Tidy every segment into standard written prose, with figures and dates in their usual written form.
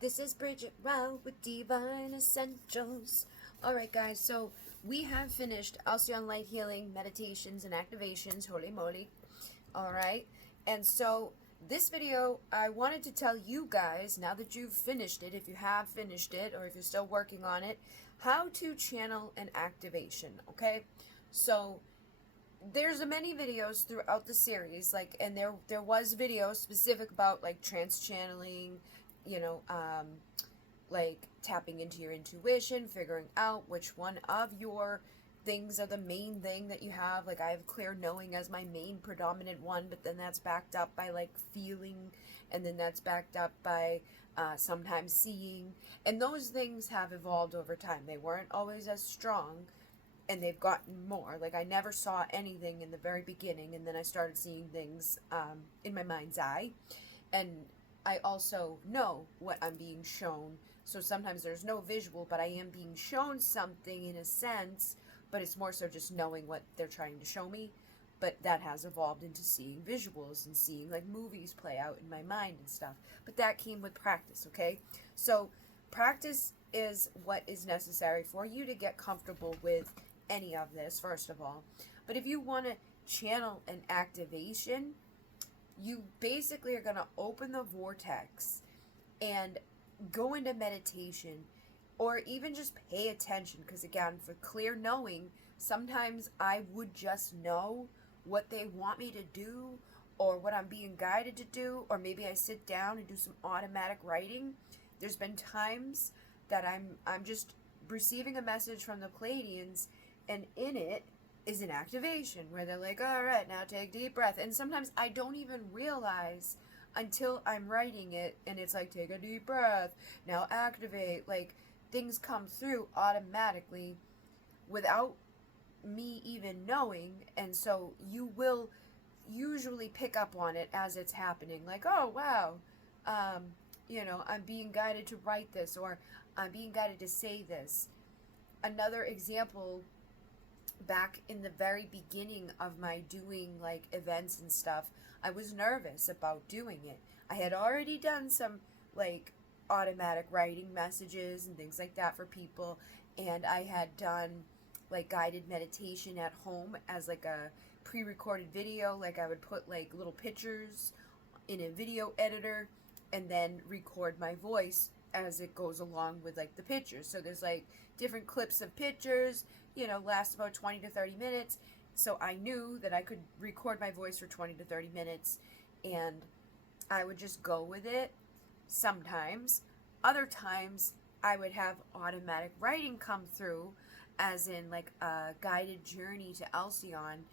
This is Bridget Wow with Divine Essentials. Alright, guys, so we have finished Alcyone Light Healing Meditations and Activations. Holy moly. Alright, and so this video, I wanted to tell you guys, now that you've finished it, if you have finished it, or if you're still working on it, how to channel an activation, okay? So there's many videos throughout the series, like, and there was videos specific about like trance channeling, you know, like tapping into your intuition, figuring out which one of your things are the main thing that you have. Like, I have clear knowing as my main predominant one, but then that's backed up by like feeling, and then that's backed up by sometimes seeing, and those things have evolved over time. They weren't always as strong, and they've gotten more. Like, I never saw anything in the very beginning, and then I started seeing things in my mind's eye. And I also know what I'm being shown. So sometimes there's no visual, but I am being shown something in a sense, but it's more so just knowing what they're trying to show me. But that has evolved into seeing visuals and seeing like movies play out in my mind and stuff. But that came with practice, okay? So practice is what is necessary for you to get comfortable with any of this, first of all. But if you want to channel an activation, you basically are going to open the vortex and go into meditation, or even just pay attention, because again, for clear knowing, sometimes I would just know what they want me to do, or what I'm being guided to do, or maybe I sit down and do some automatic writing. There's been times that I'm just receiving a message from the Pleiadians, and in it is an activation where they're like, all right, now take a deep breath. And sometimes I don't even realize until I'm writing it, and it's like, take a deep breath, now activate. Like, things come through automatically without me even knowing, and so you will usually pick up on it as it's happening. Like, oh wow, I'm being guided to write this, or I'm being guided to say this. Another example, back in the very beginning of my doing like events and stuff, I was nervous about doing it. I had already done some like automatic writing messages and things like that for people, and I had done like guided meditation at home as like a pre-recorded video. Like, I would put like little pictures in a video editor and then record my voice as it goes along with like the pictures. So there's like different clips of pictures, last about 20 to 30 minutes. So I knew that I could record my voice for 20 to 30 minutes, and I would just go with it sometimes. Other times I would have automatic writing come through, as in like a guided journey to Alcyone,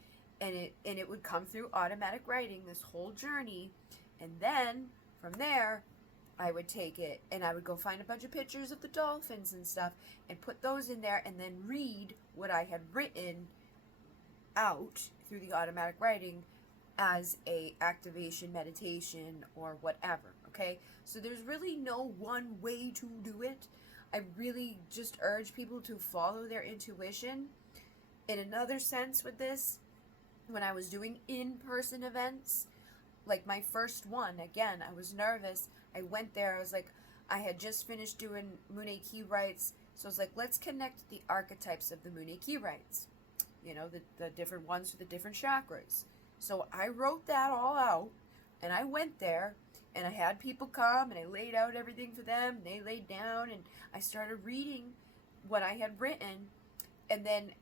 and it would come through automatic writing, this whole journey, and then from there I would take it and I would go find a bunch of pictures of the dolphins and stuff and put those in there, and then read what I had written out through the automatic writing as a activation meditation or whatever. Okay, so there's really no one way to do it. I really just urge people to follow their intuition. In another sense with this, when I was doing in-person events, like my first one, again, I was nervous. I went there, I was like, I had just finished doing Moon Key Rites, so I was like, let's connect the archetypes of the Moon Key Rites. The different ones for the different chakras. So I wrote that all out, and I went there, and I had people come, and I laid out everything for them, and they laid down, and I started reading what I had written, and then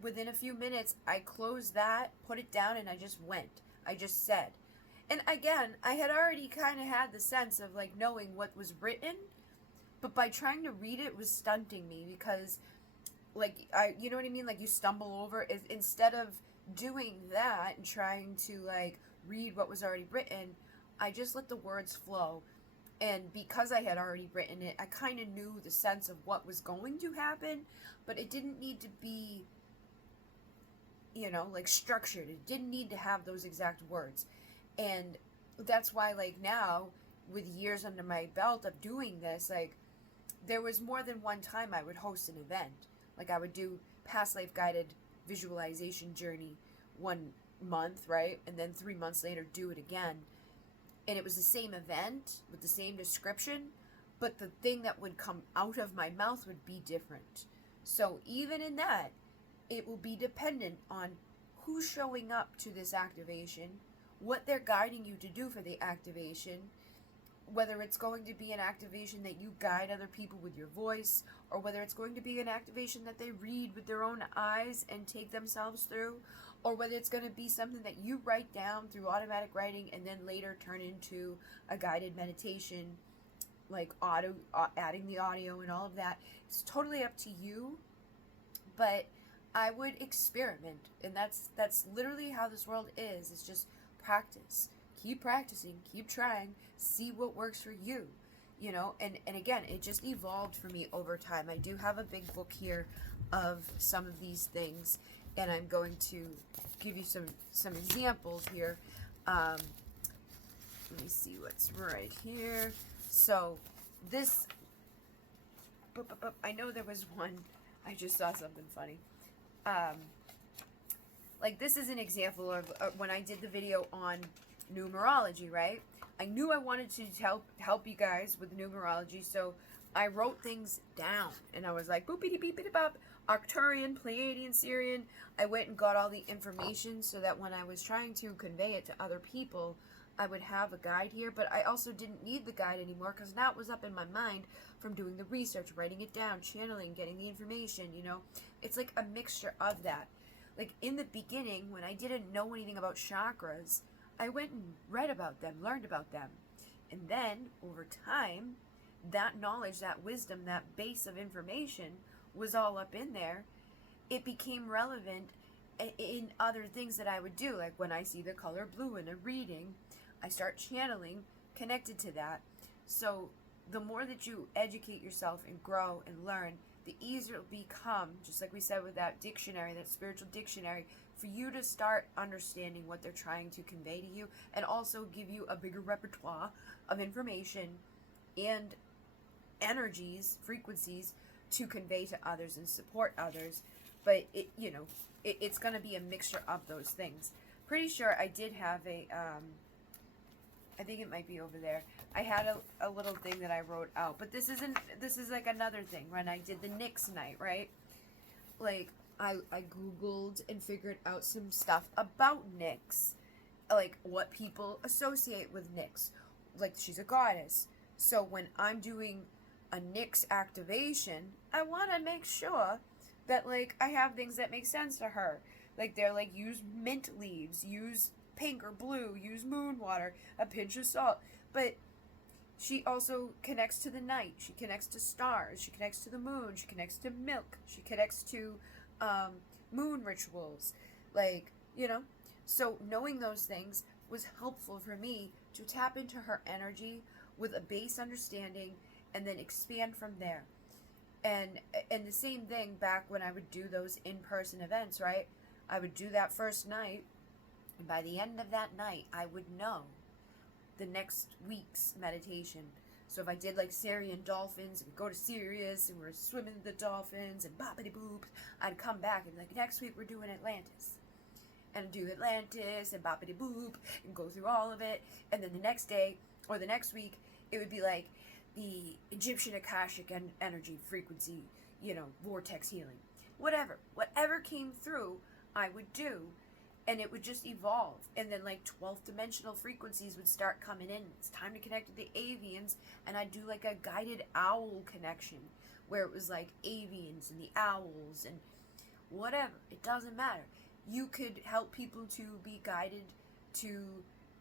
within a few minutes, I closed that, put it down, and I just went. I just said. And again, I had already kind of had the sense of like knowing what was written, but by trying to read it was stunting me, because like, you know what I mean? Like, you stumble over it. Instead of doing that and trying to like read what was already written, I just let the words flow. And because I had already written it, I kind of knew the sense of what was going to happen, but it didn't need to be, like structured. It didn't need to have those exact words. And that's why, like, now, with years under my belt of doing this, like, there was more than one time I would host an event. Like, I would do past life guided visualization journey 1 month, right? And then 3 months later do it again. And it was the same event with the same description, but the thing that would come out of my mouth would be different. So even in that, it will be dependent on who's showing up to this activation, what they're guiding you to do for the activation, whether it's going to be an activation that you guide other people with your voice, or whether it's going to be an activation that they read with their own eyes and take themselves through, or whether it's going to be something that you write down through automatic writing and then later turn into a guided meditation, like adding the audio and all of that. It's totally up to you, but I would experiment, and that's literally how this world is. It's just practice. Keep practicing, keep trying, see what works for you, and again, it just evolved for me over time. I do have a big book here of some of these things, and I'm going to give you some examples here. Let me see what's right here. So this, I know there was one, I just saw something funny. Like this is an example of when I did the video on numerology, right? I knew I wanted to help you guys with numerology, so I wrote things down, and I was like, boopity beepity bop, Arcturian, Pleiadian, Syrian. I went and got all the information so that when I was trying to convey it to other people, I would have a guide here, but I also didn't need the guide anymore because now it was up in my mind from doing the research, writing it down, channeling, getting the information, It's like a mixture of that. Like in the beginning, when I didn't know anything about chakras, I went and read about them, learned about them. And then, over time, that knowledge, that wisdom, that base of information was all up in there. It became relevant in other things that I would do. Like when I see the color blue in a reading, I start channeling connected to that. So the more that you educate yourself and grow and learn, the easier it'll become, just like we said with that dictionary, that spiritual dictionary, for you to start understanding what they're trying to convey to you, and also give you a bigger repertoire of information and energies, frequencies to convey to others and support others. But it's going to be a mixture of those things. Pretty sure I did have I think it might be over there. I had a little thing that I wrote out, but this is like another thing. When I did the Nyx night, right? Like, I Googled and figured out some stuff about Nyx, like what people associate with Nyx. Like, she's a goddess. So when I'm doing a Nyx activation, I want to make sure that, like, I have things that make sense to her. Like, they're like, use mint leaves, use pink or blue, use moon water, a pinch of salt. But she also connects to the night. She connects to stars. She connects to the moon. She connects to milk. She connects to moon rituals. Like, So knowing those things was helpful for me to tap into her energy with a base understanding and then expand from there. And the same thing back when I would do those in-person events, right? I would do that first night, and by the end of that night, I would know the next week's meditation. So if I did like Syrian dolphins, we'd go to Sirius and we're swimming with the dolphins and boppity boop, I'd come back and be like, next week we're doing Atlantis. And do Atlantis and boppity boop and go through all of it. And then the next day or the next week, it would be like the Egyptian Akashic energy frequency, vortex healing. Whatever came through, I would do. And it would just evolve. And then like 12th dimensional frequencies would start coming in. It's time to connect with the avians. And I'd do like a guided owl connection where it was like avians and the owls and whatever. It doesn't matter. You could help people to be guided to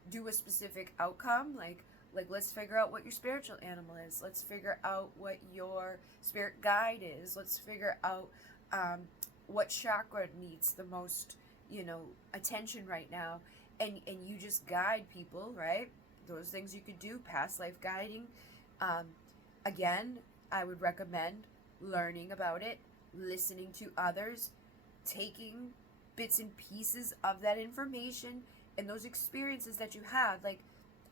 do a specific outcome. Like let's figure out what your spiritual animal is. Let's figure out what your spirit guide is. Let's figure out what chakra needs the most attention right now, and you just guide people, right? Those things you could do, past life guiding. Again, I would recommend learning about it, listening to others, taking bits and pieces of that information and those experiences that you had. Like,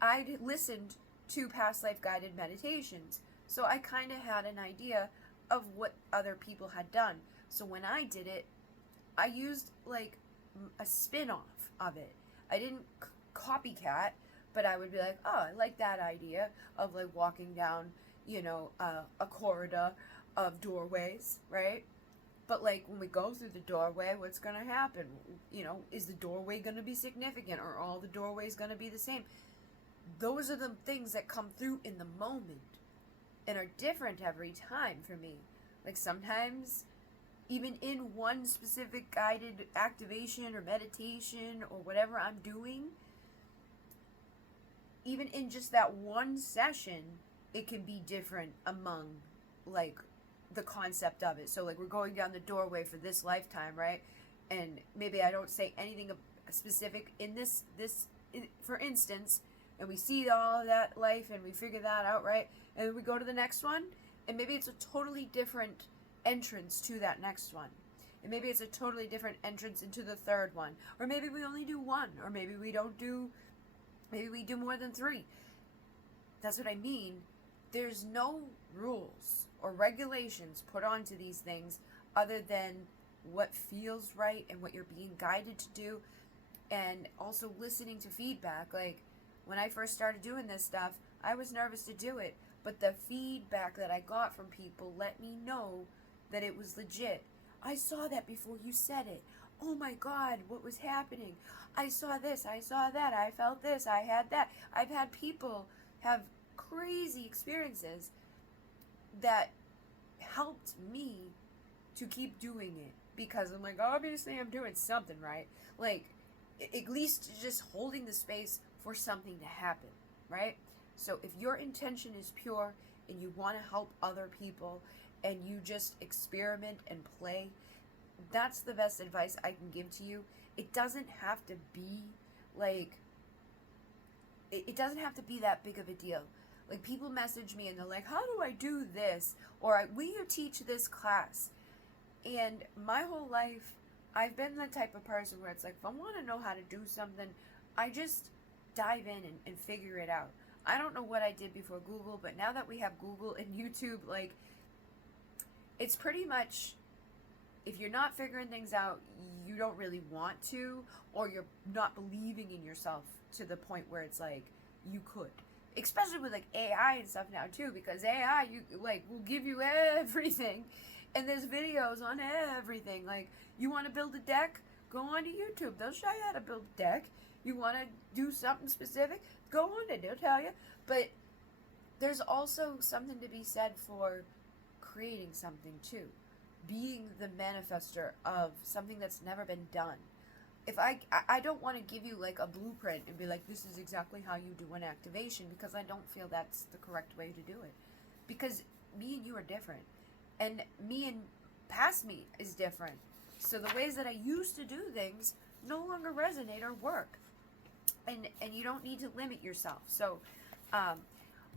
I listened to past life guided meditations, so I kind of had an idea of what other people had done. So when I did it, I used like a spin-off of it. I didn't copycat, but I would be like, oh, I like that idea of like walking down, a corridor of doorways, right? But like when we go through the doorway, what's gonna happen? Is the doorway gonna be significant, or all the doorways gonna be the same? Those are the things that come through in the moment and are different every time for me. Like sometimes, even in one specific guided activation or meditation or whatever I'm doing, even in just that one session, it can be different among like the concept of it. So like we're going down the doorway for this lifetime, right? And maybe I don't say anything specific in this for instance, and we see all of that life and we figure that out, right? And then we go to the next one, and maybe it's a totally different entrance to that next one. And maybe it's a totally different entrance into the third one. Or maybe we only do one, or maybe we do more than 3. That's what I mean. There's no rules or regulations put onto these things other than what feels right and what you're being guided to do, and also listening to feedback. Like when I first started doing this stuff, I was nervous to do it, but the feedback that I got from people let me know that it was legit. I saw that before you said it. Oh my God, what was happening? I saw this, I saw that, I felt this, I had that. I've had people have crazy experiences that helped me to keep doing it, because I'm like, obviously I'm doing something right. Like, at least just holding the space for something to happen, right? So if your intention is pure and you want to help other people and you just experiment and play, that's the best advice I can give to you. It doesn't have to be like, it doesn't have to be that big of a deal. Like people message me and they're like, how do I do this? Or will you teach this class? And my whole life, I've been the type of person where it's like, if I want to know how to do something, I just dive in and figure it out. I don't know what I did before Google, but now that we have Google and YouTube, like, it's pretty much, if you're not figuring things out, you don't really want to, or you're not believing in yourself to the point where it's like, you could. Especially with like AI and stuff now too, because AI, will give you everything. And there's videos on everything. Like, you want to build a deck? Go onto YouTube. They'll show you how to build a deck. You want to do something specific? Go on it. They'll tell you. But there's also something to be said for creating something too. Being the manifester of something that's never been done. If I don't want to give you like a blueprint and be like, this is exactly how you do an activation, because I don't feel that's the correct way to do it. Because me and you are different. And me and past me is different. So the ways that I used to do things no longer resonate or work. And you don't need to limit yourself. So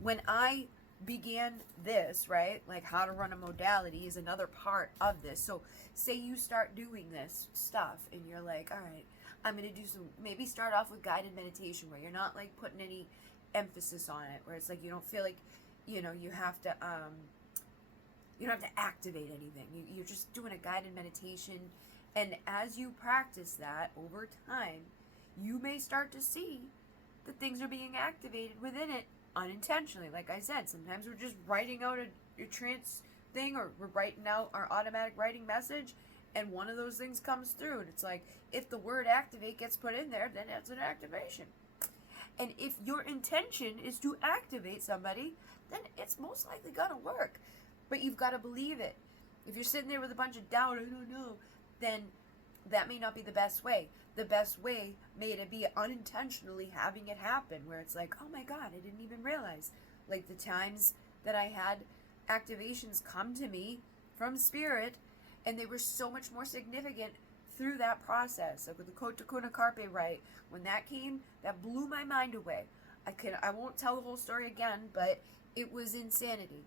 when I began this, right, like how to run a modality is another part of this. So say you start doing this stuff and you're like, all right, I'm going to do some, maybe start off with guided meditation where you're not like putting any emphasis on it, where it's like you don't feel like, you have to activate anything. You're just doing a guided meditation. And as you practice that over time, you may start to see that things are being activated within it unintentionally. Like I said, sometimes we're just writing out a trance thing, or we're writing out our automatic writing message, and one of those things comes through. And it's like, if the word activate gets put in there, then it's an activation. And if your intention is to activate somebody, then it's most likely gonna work. But you've got to believe it. If you're sitting there with a bunch of doubt, I don't know, then that may not be the best way. The best way may to be unintentionally having it happen, where it's like, oh my God, I didn't even realize. Like the times that I had activations come to me from spirit, and they were so much more significant through that process. Like with the Kota Kuna Carpe rite, when that came, that blew my mind away. I won't tell the whole story again, but it was insanity.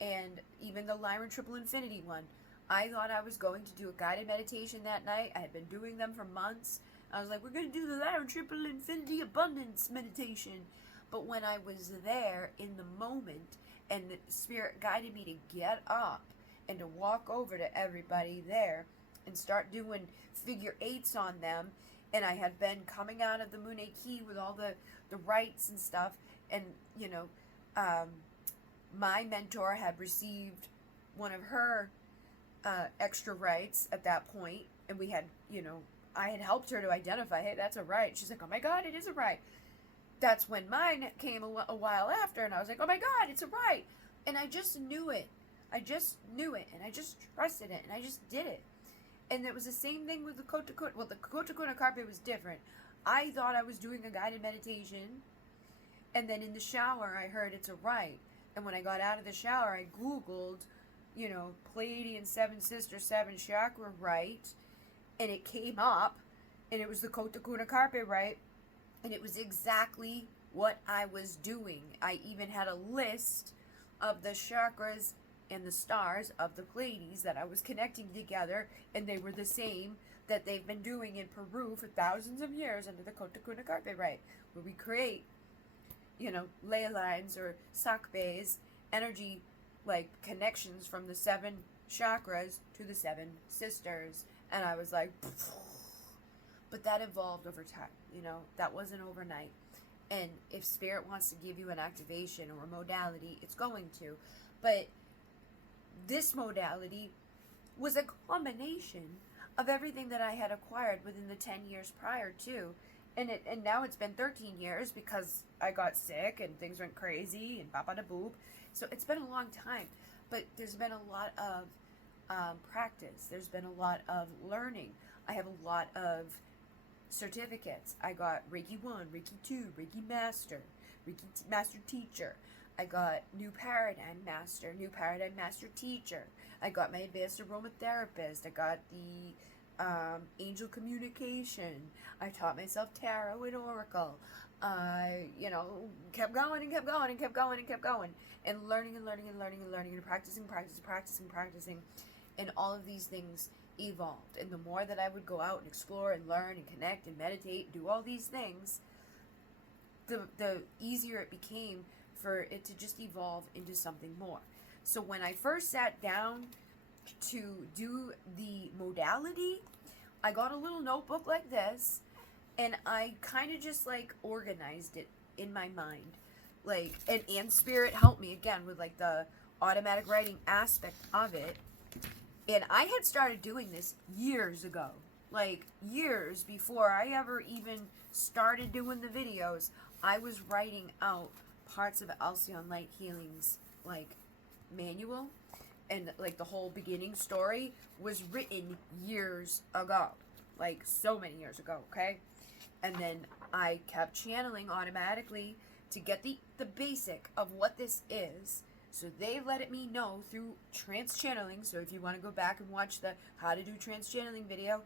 And even the Lyran Triple Infinity one, I thought I was going to do a guided meditation that night. I had been doing them for months. I was like, we're going to do the Lyran Triple Infinity Abundance meditation. But when I was there in the moment, and the Spirit guided me to get up and to walk over to everybody there and start doing figure eights on them, and I had been coming out of the Mune Key with all the rites and stuff, and, my mentor had received one of her extra rights at that point, and we had, I had helped her to identify, hey, that's a right. She's like, oh my God, it is a right. That's when mine came a while after, and I was like, oh my God, it's a right. And I just knew it. I just knew it, and I just trusted it, and I just did it. And it was the same thing with the Kotakuna. Well, the Kotakuna carpet was different. I thought I was doing a guided meditation, and then in the shower, I heard it's a right. And when I got out of the shower, I Googled, Pleiadian Seven Sisters, Seven Chakra right, and it came up, and it was the Kotakuna carpet right, and it was exactly what I was doing. I even had a list of the chakras and the stars of the Pleiades that I was connecting together, and they were the same that they've been doing in Peru for thousands of years under the Kotakuna carpet right, where we create, ley lines or sakbes, energy like connections from the 7 chakras to the 7 sisters. And I was like, but that evolved over time, that wasn't overnight. And if spirit wants to give you an activation or a modality, it's going to. But this modality was a combination of everything that I had acquired within the 10 years prior to. And now it's been 13 years because I got sick and things went crazy and baba da boop. So it's been a long time. But there's been a lot of practice. There's been a lot of learning. I have a lot of certificates. I got Reiki 1, Reiki 2, Reiki Master, Reiki Master Teacher. I got New Paradigm Master, New Paradigm Master Teacher. I got my Advanced Aromatherapist. I got the Angel Communication. I taught myself Tarot and Oracle. I, kept going and kept going and kept going and kept going. And learning and learning and learning and learning and practicing. And all of these things evolved. And the more that I would go out and explore and learn and connect and meditate, do all these things, the easier it became for it to just evolve into something more. So when I first sat down to do the modality, I got a little notebook like this, and I kind of just organized it in my mind. And spirit helped me again with the automatic writing aspect of it. And I had started doing this years ago, years before I ever even started doing the videos. I was writing out parts of Alcyone Light Healing's manual, and the whole beginning story was written years ago, so many years ago, okay? And then I kept channeling automatically to get the basic of what this is. So they let me know through trance channeling. So if you want to go back and watch the how to do trance channeling video,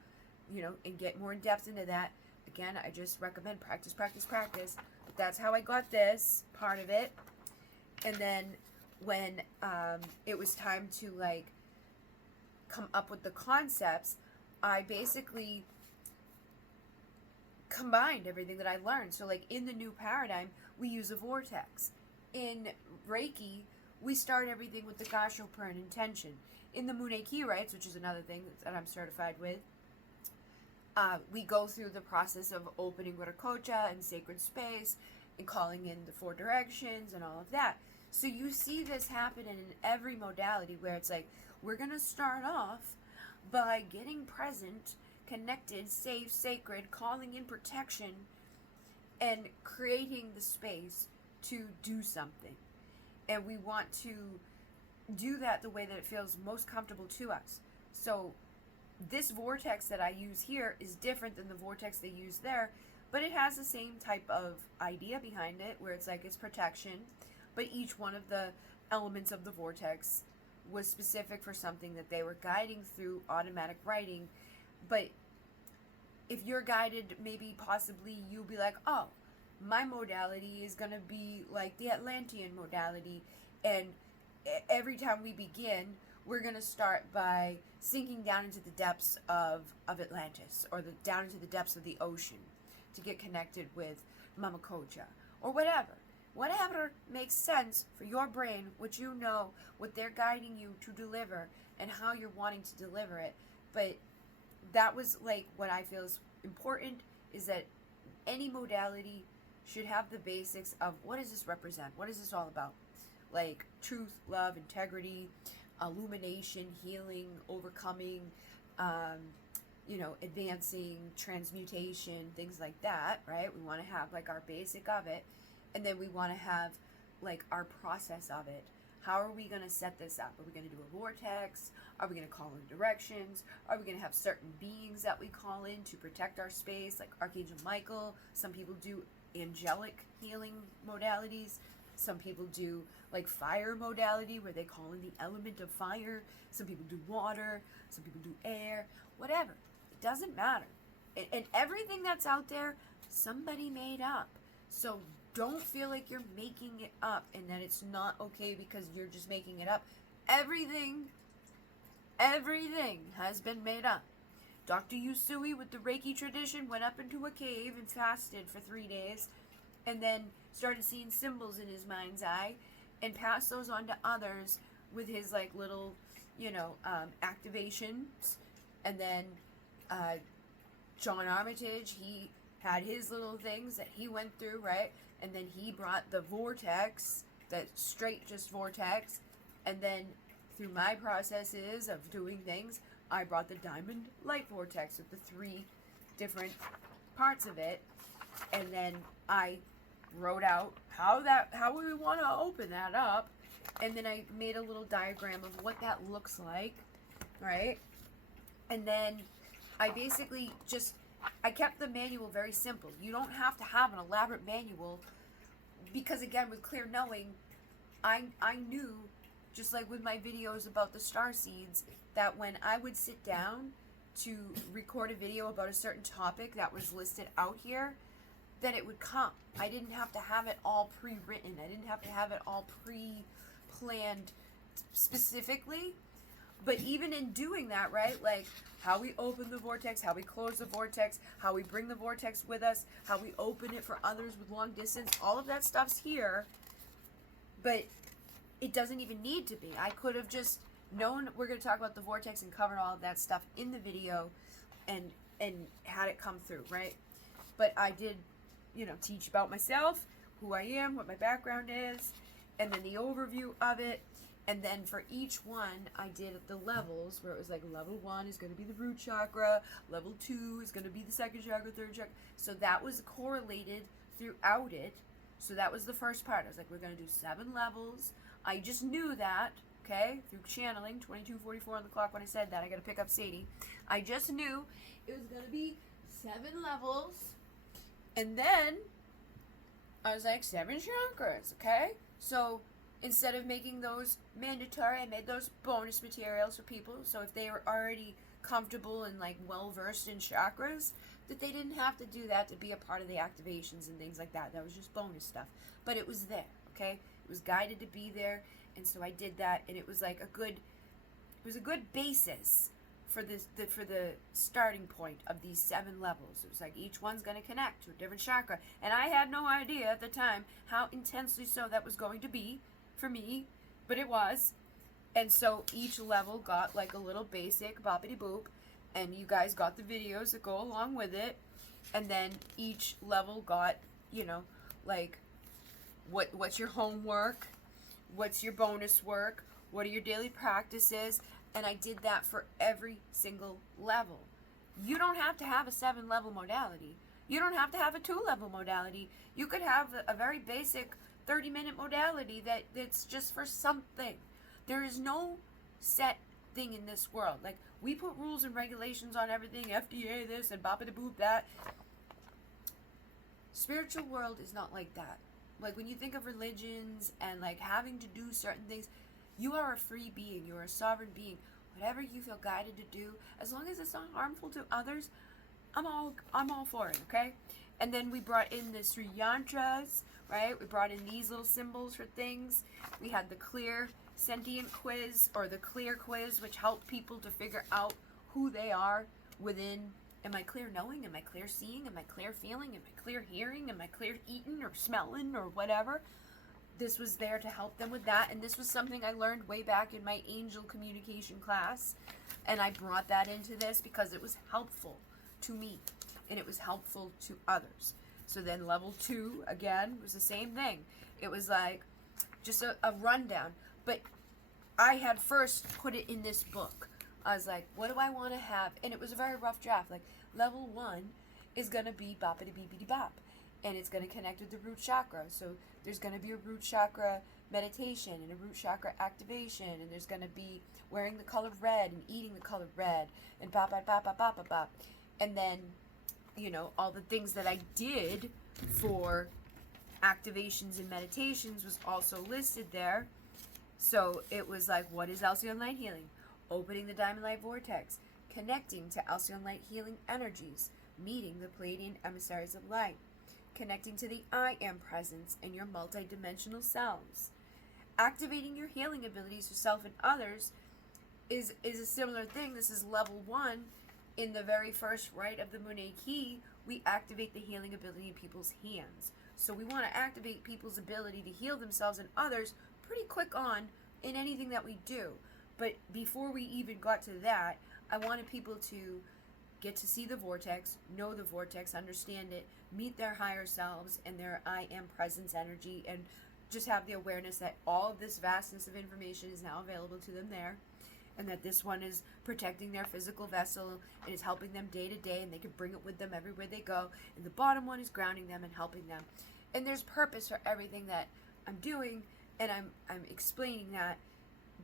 and get more in depth into that, again, I just recommend practice. But that's how I got this part of it. And then when it was time to come up with the concepts, I basically combined everything that I learned. So in the new paradigm, we use a vortex. In Reiki, we start everything with the Gasho prayer and intention. In the Muneiki rites, which is another thing that I'm certified with, we go through the process of opening Wirakocha and sacred space and calling in the 4 directions and all of that. So you see this happen in every modality where it's we're going to start off by getting present, connected, safe, sacred, calling in protection, and creating the space to do something. And we want to do that the way that it feels most comfortable to us. So this vortex that I use here is different than the vortex they use there, but it has the same type of idea behind it, where it's it's protection, but each one of the elements of the vortex was specific for something that they were guiding through automatic writing. But if you're guided, maybe possibly you'll be oh, my modality is going to be the Atlantean modality, and every time we begin, we're going to start by sinking down into the depths of Atlantis, or down into the depths of the ocean to get connected with Mama Kocha, or whatever makes sense for your brain, what what they're guiding you to deliver, and how you're wanting to deliver it. But that was what I feel is important, is that any modality should have the basics of what does this represent? What is this all about? like truth, love, integrity, illumination, healing, overcoming, advancing, transmutation, things like that, right? We want to have like our basic of it, and then we want to have like our process of it. How are we going to set this up? Are we going to do a vortex? Are we going to call in directions? Are we going to have certain beings that we call in to protect our space, like Archangel Michael? Some people do angelic healing modalities. Some people do like fire modality where they call in the element of fire. Some people do water. Some people do air. Whatever. It doesn't matter. And everything that's out there, somebody made up. So don't feel like you're making it up and that it's not okay because you're just making it up. Everything has been made up. Dr. Usui with the Reiki tradition went up into a cave and fasted for 3 days and then started seeing symbols in his mind's eye and passed those on to others with his like little, activations. And then John Armitage, he had his little things that he went through, right? And then he brought the vortex, that straight just vortex. And then through my processes of doing things, I brought the diamond light vortex with the 3 different parts of it. And then I wrote out how we want to open that up. And then I made a little diagram of what that looks like, right? And then I basically I kept the manual very simple. You don't have to have an elaborate manual because, again, with clear knowing, I knew, just like with my videos about the starseeds, that when I would sit down to record a video about a certain topic that was listed out here, that it would come. I didn't have to have it all pre-written. I didn't have to have it all pre-planned specifically. But even in doing that, right, like how we open the vortex, how we close the vortex, how we bring the vortex with us, how we open it for others with long distance, all of that stuff's here. But it doesn't even need to be. I could have just known we're going to talk about the vortex and covered all of that stuff in the video and had it come through, right? But I did, teach about myself, who I am, what my background is, and then the overview of it. And then for each one, I did the levels where it was like level 1 is going to be the root chakra, level 2 is going to be the second chakra, third chakra. So that was correlated throughout it. So that was the first part. I was like, we're going to do 7 levels. I just knew that, okay, through channeling, 22:44 on the clock when I said that. I got to pick up Sadie. I just knew it was going to be 7 levels. And then I was like, 7 chakras, okay? So instead of making those mandatory, I made those bonus materials for people. So if they were already comfortable and like well versed in chakras, that they didn't have to do that to be a part of the activations and things like that. That was just bonus stuff. But it was there, okay? It was guided to be there, and so I did that, and it was like a good basis for the starting point of these 7 levels. It was like each one's going to connect to a different chakra, and I had no idea at the time how intensely so that was going to be for me, but it was. And so each level got like a little basic boppity boop, and you guys got the videos that go along with it. And then each level got, like what's your homework, what's your bonus work, what are your daily practices. And I did that for every single level. You don't have to have a 7-level modality. You don't have to have a 2-level modality. You could have a very basic 30-minute modality that's just for something. There is no set thing in this world. Like, we put rules and regulations on everything, FDA this and boppity-boop that. Spiritual world is not like that. Like, when you think of religions and like having to do certain things, you are a free being. You are a sovereign being. Whatever you feel guided to do, as long as it's not harmful to others, I'm all for it, okay? And then we brought in the Sri Yantras, right? We brought in these little symbols for things. We had the clear sentient quiz, or the clear quiz, which helped people to figure out who they are within. Am I clear knowing? Am I clear seeing? Am I clear feeling? Am I clear hearing? Am I clear eating or smelling or whatever? This was there to help them with that. And this was something I learned way back in my angel communication class. And I brought that into this because it was helpful to me. And it was helpful to others. So then level 2, again, was the same thing. It was like, just a rundown. But I had first put it in this book. I was like, what do I want to have? And it was a very rough draft. Like, level 1 is going to be boppity beepity bop. And it's going to connect with the root chakra. So there's going to be a root chakra meditation and a root chakra activation. And there's going to be wearing the color red and eating the color red. And bop, bop, bop, bop, bop, bop, bop. And then, you know, all the things that I did for activations and meditations was also listed there. So it was like, what is Alcyone light healing? Opening the diamond light vortex, connecting to Alcyone light healing energies, meeting the Pleiadian emissaries of light, connecting to the I am presence and your multidimensional selves. Activating your healing abilities for self and others is a similar thing. This is level 1. In the very first rite of the Monet key, we activate the healing ability in people's hands. So we want to activate people's ability to heal themselves and others pretty quick on in anything that we do. But before we even got to that, I wanted people to get to see the vortex, know the vortex, understand it, meet their higher selves and their I am presence energy, and just have the awareness that all of this vastness of information is now available to them there, and that this one is protecting their physical vessel and is helping them day to day, and they can bring it with them everywhere they go. And the bottom one is grounding them and helping them. And there's purpose for everything that I'm doing, and I'm explaining that,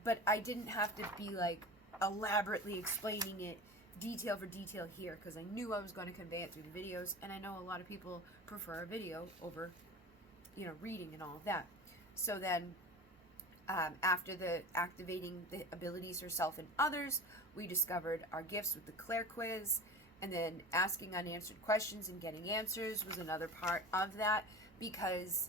but I didn't have to be like elaborately explaining it detail for detail here, because I knew I was going to convey it through the videos, and I know a lot of people prefer a video over, you know, reading and all of that. So then after the activating the abilities for self and others, we discovered our gifts with the Claire quiz, and then asking unanswered questions and getting answers was another part of that, because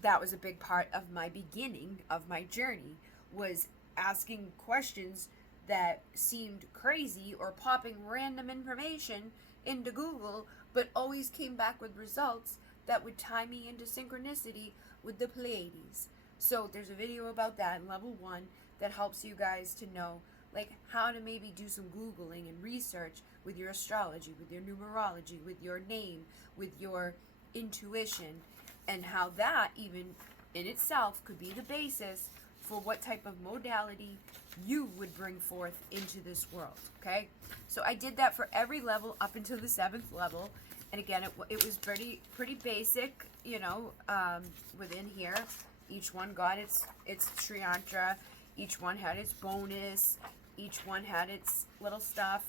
that was a big part of my beginning of my journey, was asking questions that seemed crazy or popping random information into Google, but always came back with results that would tie me into synchronicity with the Pleiades. So there's a video about that in level 1 that helps you guys to know like how to maybe do some Googling and research with your astrology, with your numerology, with your name, with your intuition, and how that even in itself could be the basis for what type of modality you would bring forth into this world. Okay, so I did that for every level up until the 7th level, and again it was pretty basic, you know, within here. Each one got its triantra, each one had its bonus, each one had its little stuff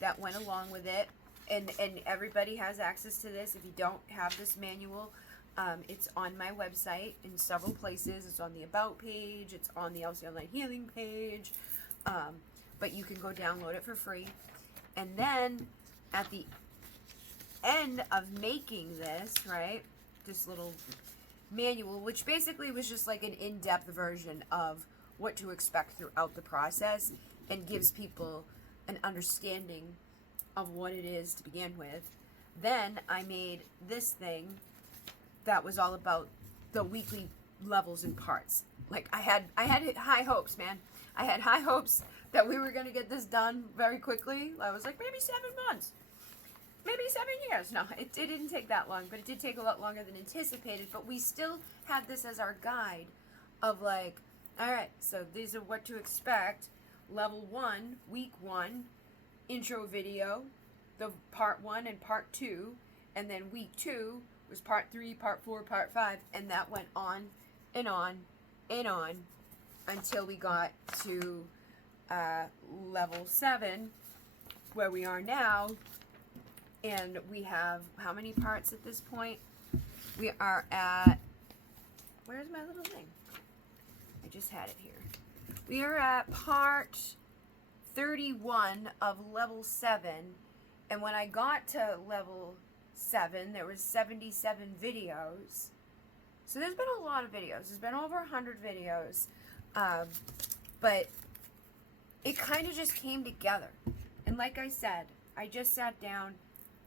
that went along with it, and everybody has access to this. If you don't have this manual, it's on my website in several places. It's on the About page, it's on the Alcyone Light Healing page, but you can go download it for free. And then at the end of making this, right, this little manual, which basically was just like an in-depth version of what to expect throughout the process and gives people an understanding of what it is to begin with. Then I made this thing that was all about the weekly levels and parts. Like I had high hopes, man. I had high hopes that we were going to get this done very quickly. I was like, maybe 7 months. Maybe 7 years. No, it didn't take that long, but it did take a lot longer than anticipated. But we still had this as our guide of like, all right, so these are what to expect. Level 1, week 1, intro video, the part 1 and part 2, and then week 2 was part 3, part 4, part 5, and that went on and on and on until we got to level 7, where we are now. And we have how many parts at this point? We are at, where's my little thing? I just had it here. We are at part 31 of level 7. And when I got to level 7, there was 77 videos. So there's been a lot of videos. There's been over 100 videos. But it kind of just came together. And like I said, I just sat down,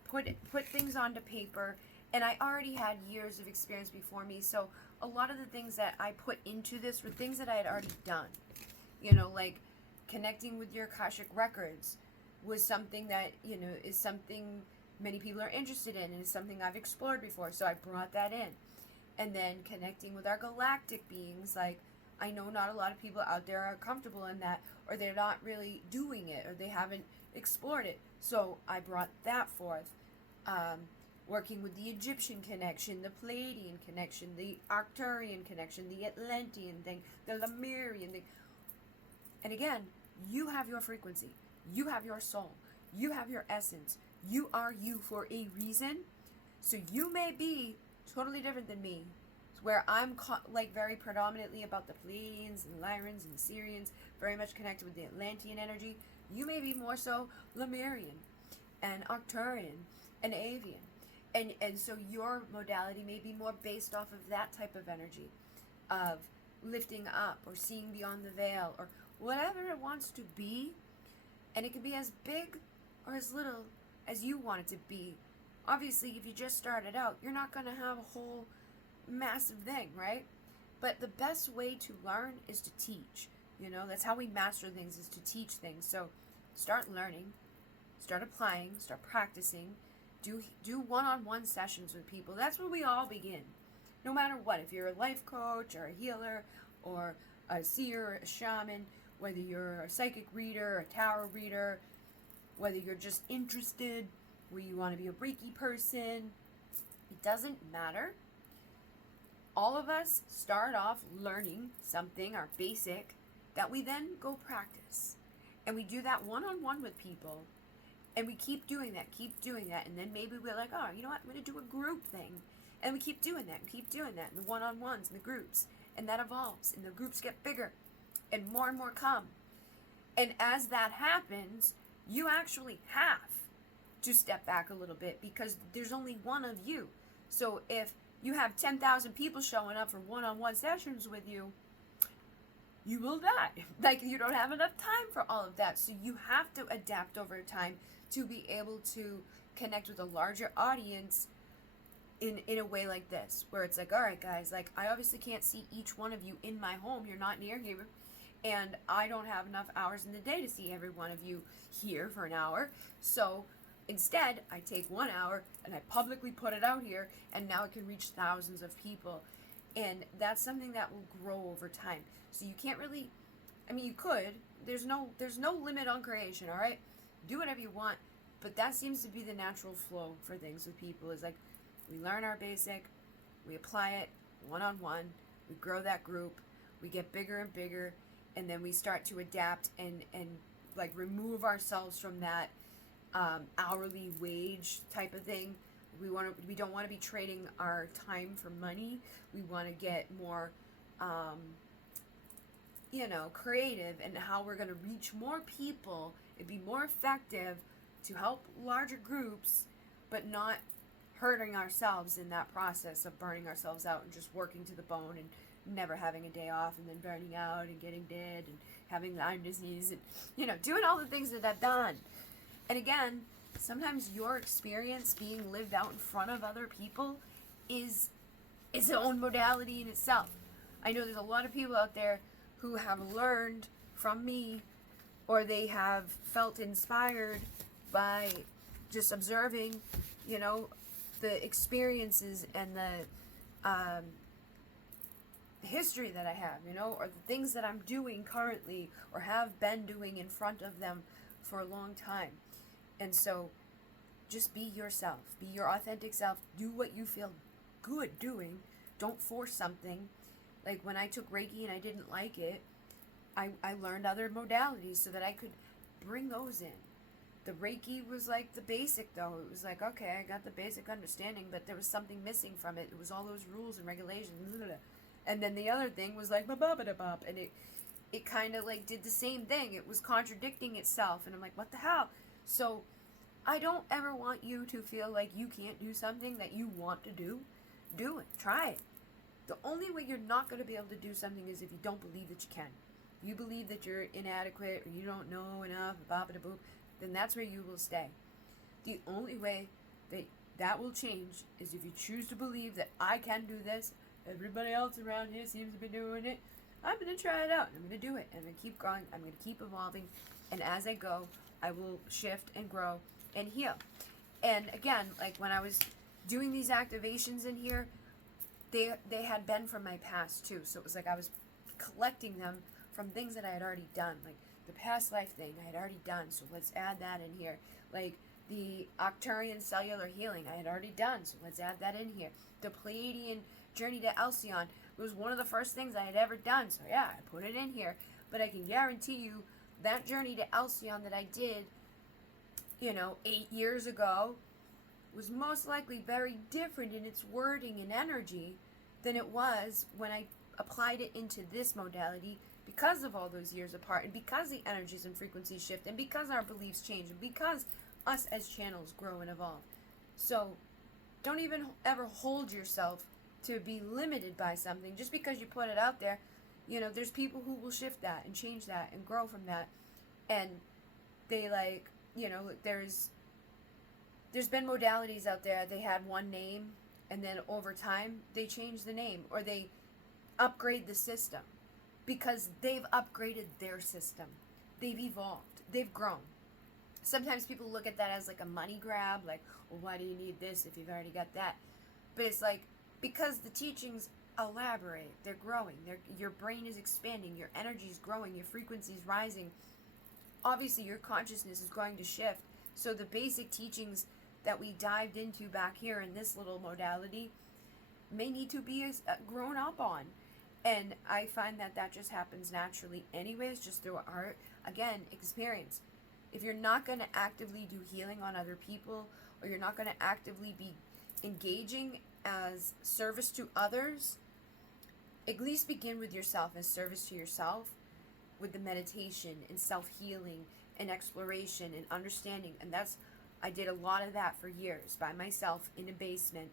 put things onto paper, and I already had years of experience before me, so a lot of the things that I put into this were things that I had already done. You know, like connecting with your Akashic records was something that, you know, is something many people are interested in, and is something I've explored before, so I brought that in. And then connecting with our galactic beings. Like, I know not a lot of people out there are comfortable in that, or they're not really doing it, or they haven't explored it. So I brought that forth. Working with the Egyptian connection, the Palladian connection, the Arcturian connection, the Atlantean thing, the Lemurian thing. And again, you have your frequency. You have your soul. You have your essence. You are you for a reason. So you may be totally different than me, where I'm like very predominantly about the Pleiadians and Lyrans and Syrians, very much connected with the Atlantean energy. You may be more so Lemurian and Arcturian and Avian. And so your modality may be more based off of that type of energy, of lifting up or seeing beyond the veil or whatever it wants to be. And it can be as big or as little as you want it to be. Obviously, if you just started out, you're not going to have a whole massive thing, right? But the best way to learn is to teach. You know, that's how we master things, is to teach things. So start learning, start applying, start practicing. Do one-on-one sessions with people. That's where we all begin. No matter what, if you're a life coach or a healer or a seer or a shaman, whether you're a psychic reader, a tarot reader, whether you're just interested, where you want to be a Reiki person, it doesn't matter. All of us start off learning something, our basic, that we then go practice. And we do that one-on-one with people. And we keep doing that, and then maybe we're like, oh, you know what, I'm going to do a group thing. And we keep doing that, and the one-on-ones, and the groups, and that evolves, and the groups get bigger, and more come. And as that happens, you actually have to step back a little bit, because there's only one of you. So if you have 10,000 people showing up for one-on-one sessions with you, you will die. Like, you don't have enough time for all of that. So you have to adapt over time to be able to connect with a larger audience in a way like this, where it's like, all right, guys, like, I obviously can't see each one of you in my home. You're not near here. And I don't have enough hours in the day to see every one of you here for an hour. So instead, I take 1 hour and I publicly put it out here, and now it can reach thousands of people. And that's something that will grow over time. So you can't really, I mean, you could. There's no limit on creation, all right? Do whatever you want. But that seems to be the natural flow for things with people, is like, we learn our basic, we apply it one-on-one, we grow that group, we get bigger and bigger, and then we start to adapt and like remove ourselves from that hourly wage type of thing. We don't want to be trading our time for money. We want to get more creative in how we're going to reach more people. It'd be more effective to help larger groups, but not hurting ourselves in that process of burning ourselves out and just working to the bone and never having a day off, and then burning out and getting dead and having Lyme disease and, doing all the things that I've done. And again, sometimes your experience being lived out in front of other people is its own modality in itself. I know there's a lot of people out there who have learned from me, or they have felt inspired by just observing, the experiences and the history that I have, or the things that I'm doing currently or have been doing in front of them for a long time. And so just be yourself, be your authentic self, do what you feel good doing. Don't force something. Like when I took Reiki and I didn't like it, I learned other modalities so that I could bring those in. The Reiki was like the basic, though. It was like, okay, I got the basic understanding, but there was something missing from it. It was all those rules and regulations. Blah, blah, blah. And then the other thing was like, ba-ba-ba-da-bop. And it kind of like did the same thing. It was contradicting itself. And I'm like, what the hell? So I don't ever want you to feel like you can't do something that you want to do. Do it. Try it. The only way you're not going to be able to do something is if you don't believe that you can. If you believe that you're inadequate or you don't know enough, ba-ba-da-boop, then that's where you will stay. The only way that will change is if you choose to believe that I can do this. Everybody else around here seems to be doing it. I'm going to try it out. I'm going to do it. I'm going to keep growing. I'm going to keep evolving. And as I go, I will shift and grow and heal. And again, like when I was doing these activations in here, they had been from my past too. So it was like I was collecting them from things that I had already done. Like the past life thing I had already done, so let's add that in here. Like the Octarian cellular healing I had already done, so let's add that in here. The Pleiadian journey to Alcyone was one of the first things I had ever done, so yeah, I put it in here. But I can guarantee you that journey to Alcyone that I did, 8 years ago, was most likely very different in its wording and energy than it was when I applied it into this modality, because of all those years apart, and because the energies and frequencies shift, and because our beliefs change, and because us as channels grow and evolve. So don't even ever hold yourself to be limited by something just because you put it out there. There's people who will shift that and change that and grow from that, and they there's been modalities out there. They had one name, and then over time they change the name, or they upgrade the system because they've upgraded their system. They've evolved. They've grown. Sometimes people look at that as like a money grab, like, well, why do you need this if you've already got that? But it's like, because the teachings elaborate, they're growing, your brain is expanding, your energy is growing, your frequency is rising. Obviously, your consciousness is going to shift. So the basic teachings that we dived into back here in this little modality may need to be grown up on. And I find that just happens naturally anyways, just through our, again, experience. If you're not going to actively do healing on other people, or you're not going to actively be engaging as service to others, at least begin with yourself, as service to yourself, with the meditation and self-healing and exploration and understanding. And I did a lot of that for years by myself in a basement.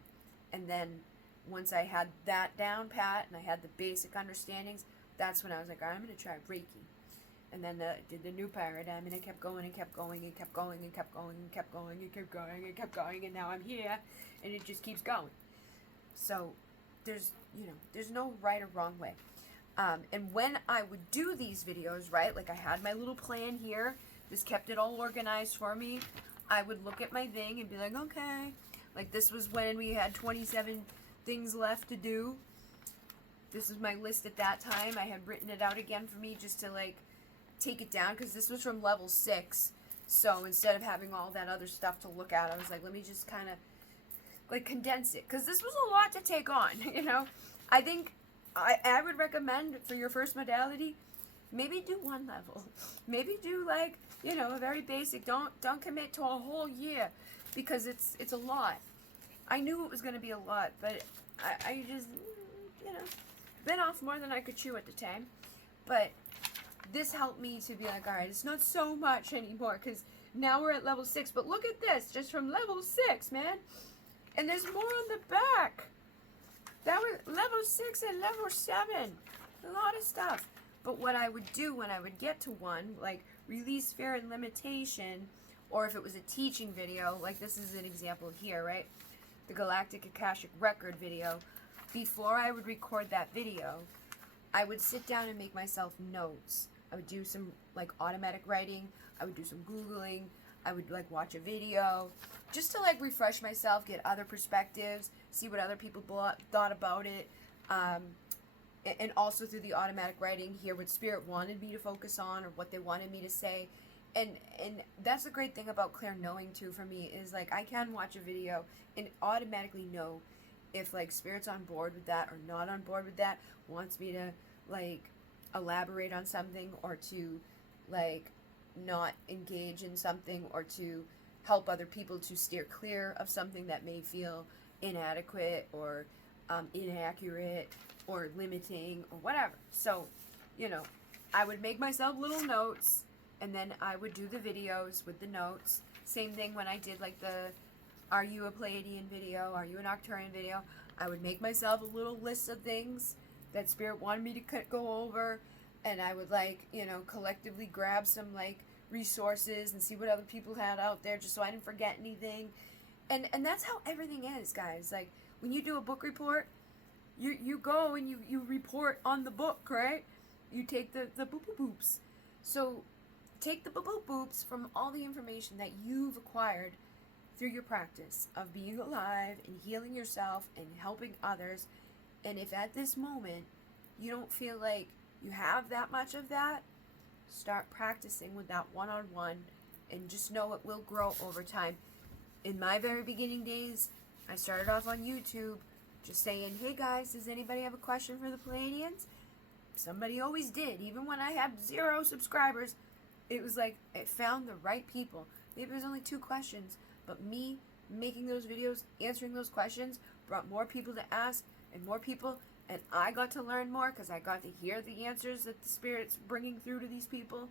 And then once I had that down pat and I had the basic understandings, that's when I was like, all right, I'm going to try Reiki. And then I did the new paradigm, and it kept going and kept going and kept going and kept going and kept going and kept going and kept going, and now I'm here, and it just keeps going. So there's no right or wrong way. And when I would do these videos, right, like I had my little plan here, this kept it all organized for me. I would look at my thing and be like, okay, like this was when we had 27 things left to do. This was my list at that time. I had written it out again for me just to like take it down, because this was from level 6. So instead of having all that other stuff to look at, I was like, let me just kind of like condense it, because this was a lot to take on. I think I would recommend for your first modality, maybe do one level, maybe do like a very basic. Don't commit to a whole year, because it's a lot. I knew it was going to be a lot, but I just bit off more than I could chew at the time. But this helped me to be like, all right, it's not so much anymore, because now we're at level 6. But look at this, just from level 6, man. And there's more on the back. That was level 6 and level 7. A lot of stuff. But what I would do when I would get to one, like release fear and limitation, or if it was a teaching video, like this is an example here, right? The Galactic Akashic Record video. Before I would record that video, I would sit down and make myself notes. I would do some like automatic writing. I would do some Googling. I would like watch a video just to like refresh myself, get other perspectives, see what other people thought about it. And also through the automatic writing, hear what Spirit wanted me to focus on, or what they wanted me to say. And that's the great thing about clear knowing too for me, is like I can watch a video and automatically know if like Spirit's on board with that or not on board with that, wants me to like elaborate on something, or to like not engage in something, or to help other people to steer clear of something that may feel inadequate or inaccurate or limiting or whatever. So I would make myself little notes, and then I would do the videos with the notes. Same thing when I did like the Are You a Pleiadian video, Are You an Octarian video, I would make myself a little list of things that Spirit wanted me to go over, and I would like collectively grab some like resources and see what other people had out there, just so I didn't forget anything. And that's how everything is, guys. Like when you do a book report, you go and you report on the book, right? You take the boop boop boops. So take the boop boop boops from all the information that you've acquired through your practice of being alive and healing yourself and helping others, And if at this moment you don't feel like you have that much of that, start practicing with that one-on-one, and just know it will grow over time. In my very beginning days, I started off on YouTube just saying, hey guys, does anybody have a question for the Pleiadians? Somebody always did. Even when I had 0 subscribers, it was like it found the right people. Maybe it was only 2 questions, but me making those videos, answering those questions, brought more people to ask and more people, and I got to learn more because I got to hear the answers that the Spirit's bringing through to these people.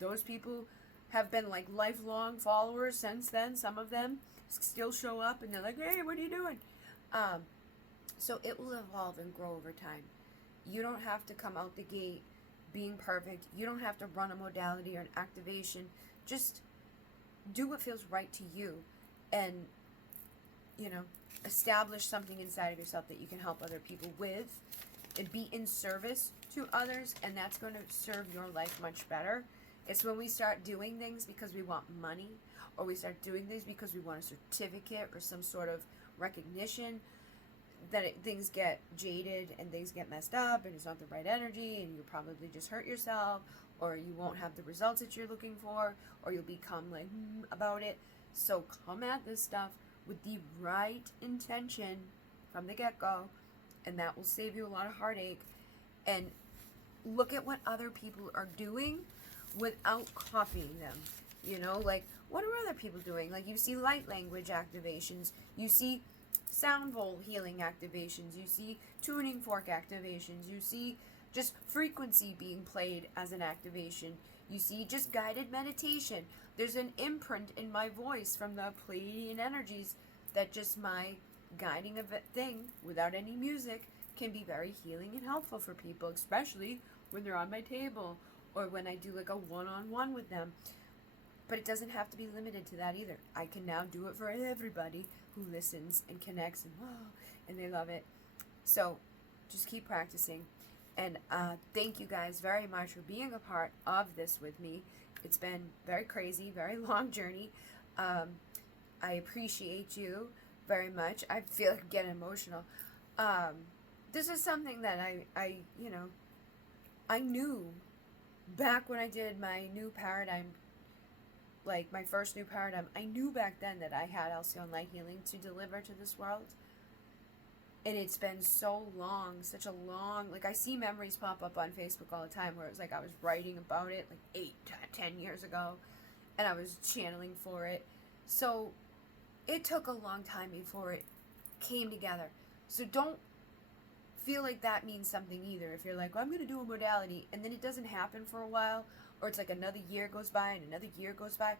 Those people have been like lifelong followers since then. Some of them still show up and they're like, hey, what are you doing? So it will evolve and grow over time. You don't have to come out the gate being perfect. You don't have to run a modality or an activation. Just do what feels right to you, and establish something inside of yourself that you can help other people with, and be in service to others, and that's going to serve your life much better. It's when we start doing things because we want money, or we start doing things because we want a certificate or some sort of recognition, that things get jaded and things get messed up, and it's not the right energy, and you'll probably just hurt yourself, or you won't have the results that you're looking for, or you'll become like about it. So come at this stuff with the right intention from the get-go, and that will save you a lot of heartache. And look at what other people are doing without copying them. Like, what are other people doing? Like, you see light language activations, you see sound bowl healing activations, you see tuning fork activations, you see just frequency being played as an activation, you see just guided meditation. There's an imprint in my voice from the Pleiadian energies that just my guiding of a thing without any music can be very healing and helpful for people, especially when they're on my table or when I do like a one-on-one with them. But it doesn't have to be limited to that either. I can now do it for everybody who listens and connects and they love it. So just keep practicing. And thank you guys very much for being a part of this with me. It's been very crazy, very long journey. I appreciate you very much. I feel like I'm getting emotional. This is something that I knew back when I did my new paradigm, like my first new paradigm. I knew back then that I had Alcyone light healing to deliver to this world. And it's been so long, such a long, like I see memories pop up on Facebook all the time where it was like I was writing about it like 8, 10 years ago, and I was channeling for it. So it took a long time before it came together. So don't feel like that means something either. If you're like, well, I'm going to do a modality, and then it doesn't happen for a while, or it's like another year goes by and another year goes by,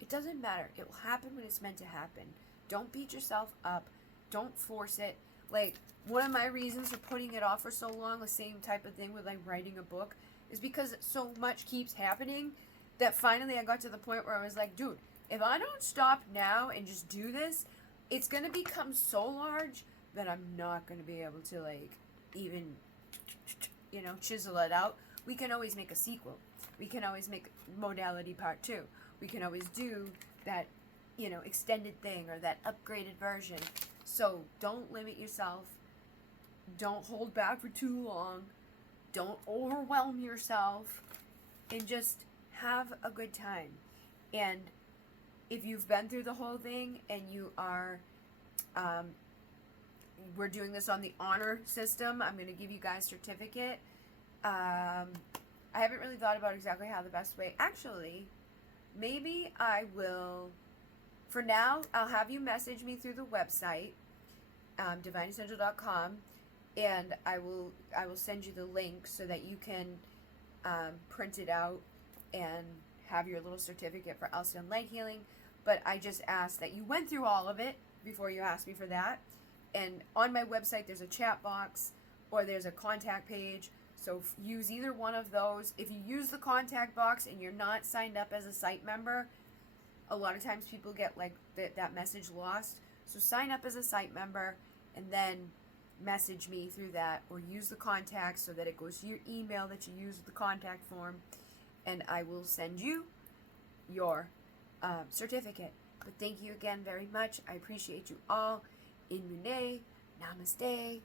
it doesn't matter. It will happen when it's meant to happen. Don't beat yourself up. Don't force it. Like, one of my reasons for putting it off for so long, the same type of thing with like writing a book, is because so much keeps happening that finally I got to the point where I was like, dude, if I don't stop now and just do this, it's going to become so large that I'm not going to be able to like even, chisel it out. We can always make a sequel. We can always make Modality Part 2. We can always do that, extended thing or that upgraded version. So don't limit yourself. Don't hold back for too long. Don't overwhelm yourself. And just have a good time. And if you've been through the whole thing and you are, we're doing this on the honor system. I'm going to give you guys a certificate. I haven't really thought about exactly how the best way. Actually, maybe I will. For now, I'll have you message me through the website, divineessential.com, and I will send you the link so that you can print it out and have your little certificate for Alcyone light healing. But I just asked that you went through all of it before you asked me for that. And on my website, there's a chat box or there's a contact page. So use either one of those. If you use the contact box and you're not signed up as a site member, a lot of times people get like that message lost. So sign up as a site member and then message me through that, or use the contact so that it goes to your email that you use with the contact form, and I will send you your certificate. But thank you again very much. I appreciate you all. In Mune, Namaste.